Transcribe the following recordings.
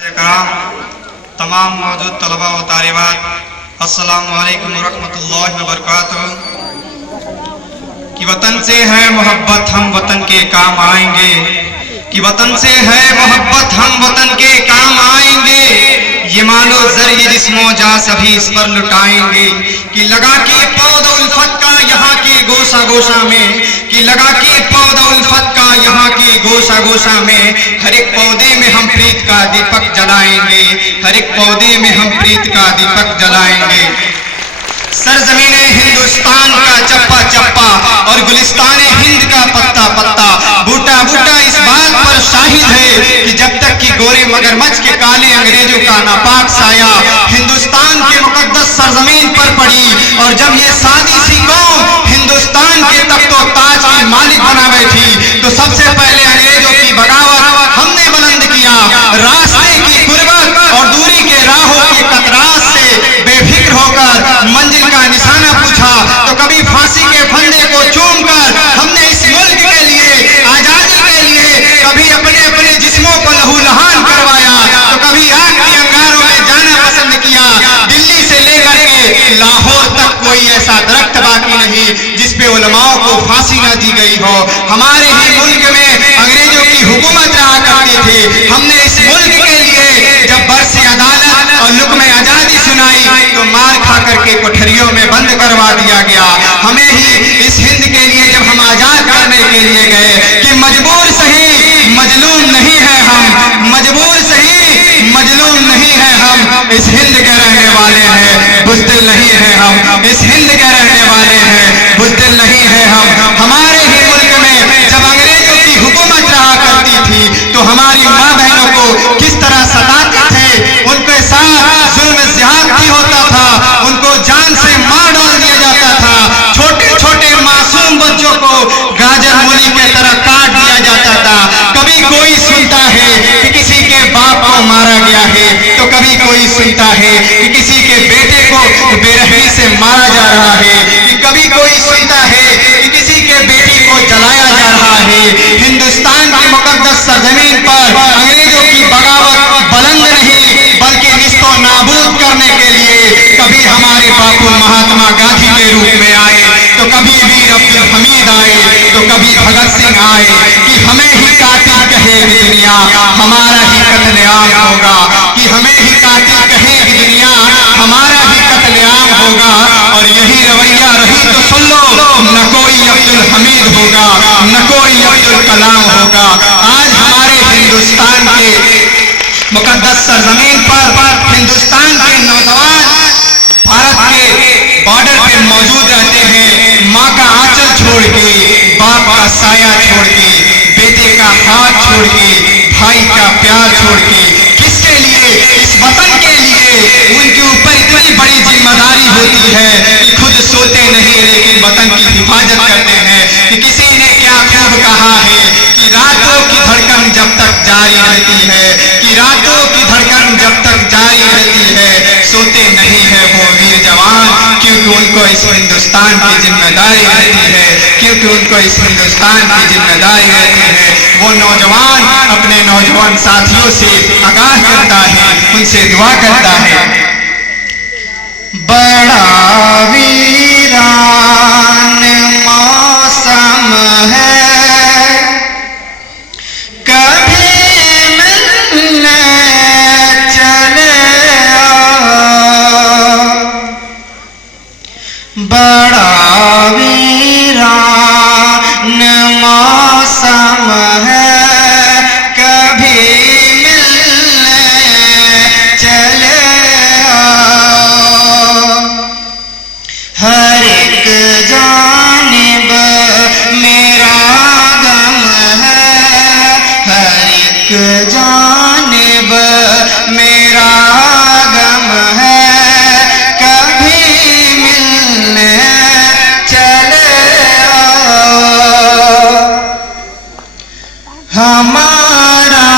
तमाम मौजूद तलबा व तालिबात, अस्सलामु अलैकुम वरहमतुल्लाहि वबरकातुहू। कि वतन से है मोहब्बत हम वतन के काम आएंगे, कि वतन से है मोहब्बत हम वतन के काम आएंगे। ये मानो जरिए जिस्मों जा सभी इस पर लुटाएंगे। कि लगा के पौधा उल्फत का यहाँ के गोशा गोशा में, कि लगा के पौधा उल्फत का यहाँ के गोशा गोशा में, हर एक पौधे में हम प्रीत का दीपक जलाएंगे, हर एक पौधे में हम प्रीत का दीपक जलाएंगे। सरजमीने हिंदुस्तान का चप्पा चप्पा और गुलिस्ताने हिंद का पत्ता पत्ता, बूटा बूटा इस बात पर शाहिद है कि जब तक कि गोरे मगरमच्छ के काले अंग्रेजों का नापाक साया हिंदुस्तान के मुकद्दस सरजमीन पर पड़ी, और जब ये सादी सी कौम हिंदुस्तान के तख्तो ताज की मालिक बना बैठी, तो सबसे पहले अंग्रेजों की बगावत हमने बुलंद किया। रास्ते की गुर्बत और दूरी के राहों के कतरात से बेफिक्र होकर मंजिल का निशाना पूछा, तो कभी फांसी के फंदे को चूमकर हमने इस मुल्क के लिए, आजादी के लिए, कभी अपने अपने जिस्मों को लहूलुहान करवाया, तो कभी आग के अंगारों में जाना पसंद किया। दिल्ली से लेकर के लाहौर तक कोई ऐसा दरख्त बाकी नहीं जिस पे उलमाओं को फांसी न दी गई हो। हमारे ही मुल्क में अंग्रेजों की हुकूमत रहा करती थी। हमने इस मुल्क के लिए जब बरस अदालत और लुक्म आजादी सुनाई, तो मार खा करके कोठरियों में बंद करवा दिया गया। हमें ही इस हिंद के लिए जब हम आजाद करने के लिए गए, कि मजबूर सही मजलूम नहीं है हम, मजबूर सही मजलूम नहीं है हम, इस हिंद के रहने वाले हैं, बुज़दिल नहीं है हम, इस हिंद के रहने वाले हैं, बुज़दिल नहीं है हम। हमारे ही मुल्क में जब अंग्रेजों की हुकूमत रहा करती थी, तो हमारी माँ बहनों को किस तरह सताते थे, उनके साथ जुल्म ज़्यादती होता था, उनको जान से मार डाल दिया जाता था। छोटे छोटे मासूम बच्चों को गाजर मूली के तरह काट दिया जाता था। कभी कोई सुनता है कि किसी के बाप को मारा गया है, तो कभी कोई सुनता है कि किसी के बेटे को बेरहमी से मारा जा रहा है, कि कभी कोई सुनता है कि किसी के बेटी को जलाया जा रहा है। हिंदुस्तान की मुकद्दस सरजमीन पर अंग्रेजों की बगावत बुलंद नहीं, बल्कि निस्तो नाबूद करने के लिए कभी हमारे बापू महात्मा गांधी के रूप में आए, तो कभी वीर अब्दुल हमीद आए, तो कभी भगत सिंह आए, कि हमें ही कातिल कहेगी दुनिया, हमारा ही कत्लेआम होगा, कि हमें ही कातिल कहेगी दुनिया, हमारा ही कत्लेआम होगा। और यही रवैया रही तो सुन लो, न कोई अब्दुल हमीद होगा, न कोई अब्दुल कलाम होगा। आज हमारे हिंदुस्तान के मुकद्दस सरजमीन पर हिंदुस्तान के नौजवान भारत के बॉर्डर पे मौजूद रहते हैं, माँ का आंचल छोड़ के, बाप का साया छोड़ के, बेटे का हाथ छोड़ के, भाई का प्यार छोड़ के, किसके लिए? इस वतन के लिए। उनके ऊपर इतनी बड़ी जिम्मेदारी होती है कि खुद सोते नहीं लेकिन वतन की हिफाजत करते हैं। कि किसी ने क्या खूब कहा है कि रातों की धड़कन जब तक जारी रहती है, कि रातों की धड़कन जब तक जारी रहती है, सोते नहीं है वो वीर जवान, क्योंकि उनको इस हिंदुस्तान की जिम्मेदारी रहती है, क्योंकि उनको इस हिंदुस्तान की जिम्मेदारी रहती है। वो नौजवान अपने नौजवान साथियों से आगाह करता है, उनसे दुआ करता है। बड़ा वीरान मौसम है, कभी मिलने चले आओ। बड़ा वीरान मौसम है, कभी मिलने चले आओ। हर एक जानिब मेरा गम है, हर एक जानिब मेरा गम है, कभी मिलने चले आओ। हमारा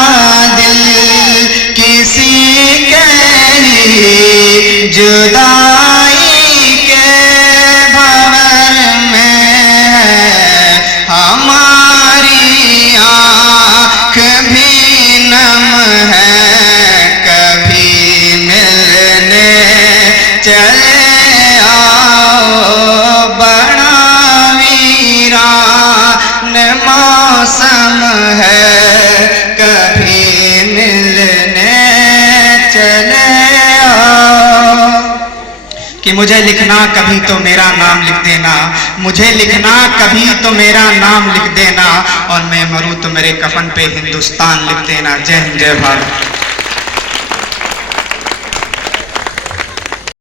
दिल किसी के लिए जुदाई के भंवर में है, हमारी आँख भी नम है, कि मुझे लिखना कभी तो मेरा नाम लिख देना, मुझे लिखना कभी तो मेरा नाम लिख देना, और मैं मरूं तो मेरे कफन पे हिंदुस्तान लिख देना। जय हिंद, जय भारत।